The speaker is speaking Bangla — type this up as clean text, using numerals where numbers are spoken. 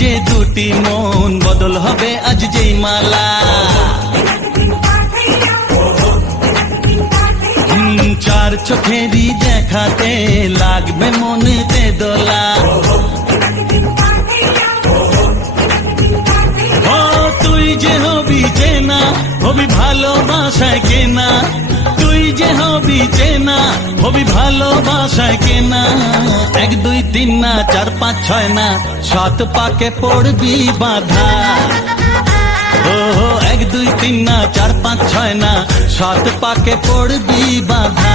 যে দুটি মন বদল হবে আজ যেই মালা, চার চোখেরই দেখাতে লাগবে মনেতে দোলা। ও তুই যে হবি চেনা, হবি ভালোবাসায় কেনা, তুই যে হবি চেনা, হবি ভালোবাসায় কেনা। 1 2 3 না 4 5 6 না 7 পাকে পড়বি বাধা। ও 1 2 3 না 4 5 6 না 7 পাকে পড়বি বাধা।